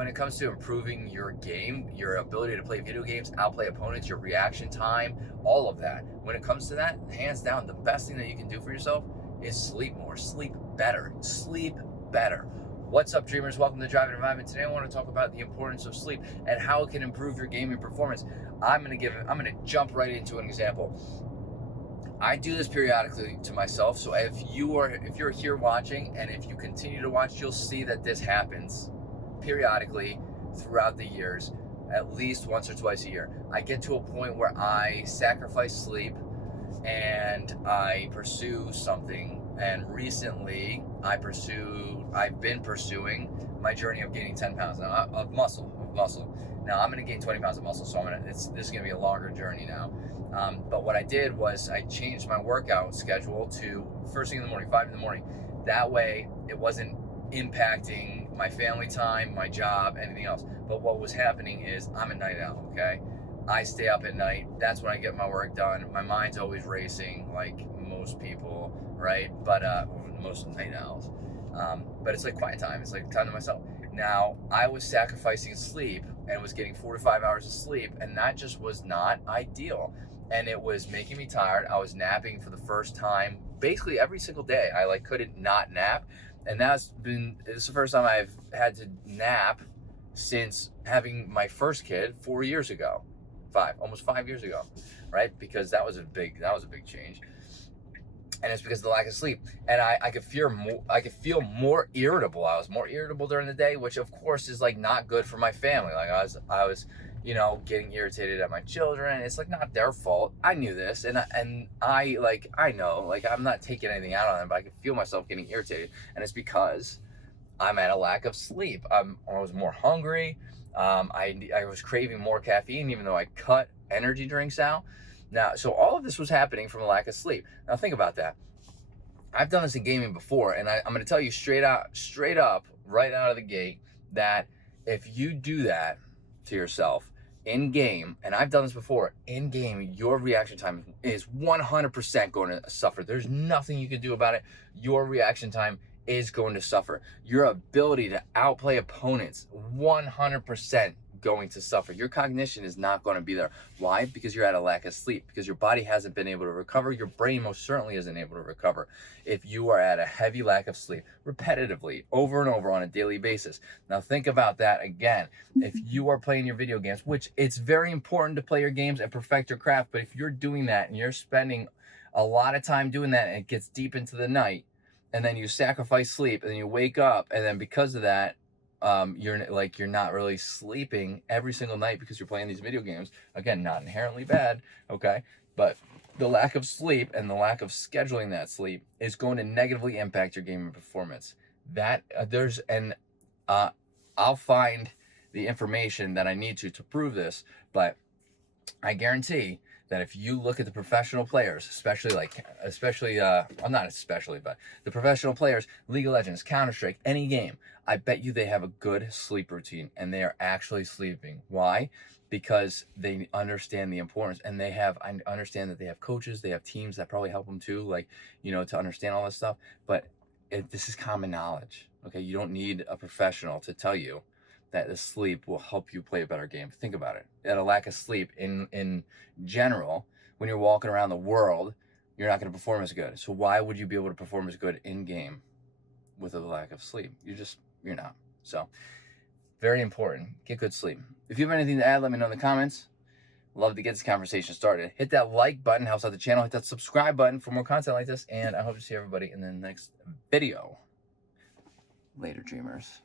when it comes to improving your game, your ability to play video games, outplay opponents, your reaction time, all of that, when it comes to that, hands down, the best thing that you can do for yourself is sleep more, sleep better, sleep better. What's up, dreamers? Welcome to Driving Environment. Today I want to talk about the importance of sleep and how it can improve your gaming performance. I'm going to jump right into an example. I do this periodically to myself, so if you're here watching and if you continue to watch, you'll see that this happens periodically throughout the years, at least once or twice a year. I get to a point where I sacrifice sleep and I pursue something, and recently I've been pursuing my journey of gaining 10 pounds of muscle. Now I'm going to gain 20 pounds of muscle, so this is going to be a longer journey now. But what I did was I changed my workout schedule to first thing in the morning, 5 in the morning. That way it wasn't impacting my family time, my job, anything else. But what was happening is I'm a night owl, okay? I stay up at night. That's when I get my work done. My mind's always racing, like most people, right? But most night owls. But it's like quiet time. It's like time to myself. Now, I was sacrificing sleep and was getting 4 to 5 hours of sleep, and that just was not ideal. And it was making me tired. I was napping for the first time basically every single day. I couldn't not nap. And this is the first time I've had to nap since having my first kid 4 years ago. Almost 5 years ago, right? Because that was a big change. And it's because of the lack of sleep. And I could feel more irritable. I was more irritable during the day, which of course is like not good for my family. Like I was, getting irritated at my children. It's like not their fault. I knew this, and I know, like I'm not taking anything out on them, but I could feel myself getting irritated, and it's because I'm at a lack of sleep. I was more hungry. I was craving more caffeine, even though I cut energy drinks out. Now, so all of this was happening from a lack of sleep. Now think about that. I've done this in gaming before, and I'm going to tell you straight up, right out of the gate, that if you do that to yourself in game, and I've done this before, in game, your reaction time is 100% going to suffer. There's nothing you can do about it. Your reaction time is going to suffer. Your ability to outplay opponents, 100% going to suffer. Your cognition is not going to be there. Why? Because you're at a lack of sleep, because your body hasn't been able to recover. Your brain most certainly isn't able to recover if you are at a heavy lack of sleep repetitively over and over on a daily basis. Now think about that again. If you are playing your video games, which it's very important to play your games and perfect your craft, but if you're doing that and you're spending a lot of time doing that and it gets deep into the night, and then you sacrifice sleep, and then you wake up, and then because of that, you're not really sleeping every single night because you're playing these video games. Again, not inherently bad, okay? But the lack of sleep and the lack of scheduling that sleep is going to negatively impact your gaming performance. I'll find the information that I need to prove this, but I guarantee that if you look at the professional players, but the professional players, League of Legends, Counter-Strike, any game, I bet you they have a good sleep routine, and they are actually sleeping. Why? Because they understand the importance, and I understand that they have coaches, they have teams that probably help them too, to understand all this stuff, but this is common knowledge, okay? You don't need a professional to tell you that the sleep will help you play a better game. Think about it. At a lack of sleep in general, when you're walking around the world, you're not going to perform as good. So why would you be able to perform as good in game with a lack of sleep? You're not. So very important. Get good sleep. If you have anything to add, let me know in the comments. Love to get this conversation started. Hit that like button, helps out the channel. Hit that subscribe button for more content like this, and I hope to see everybody in the next video. Later, dreamers.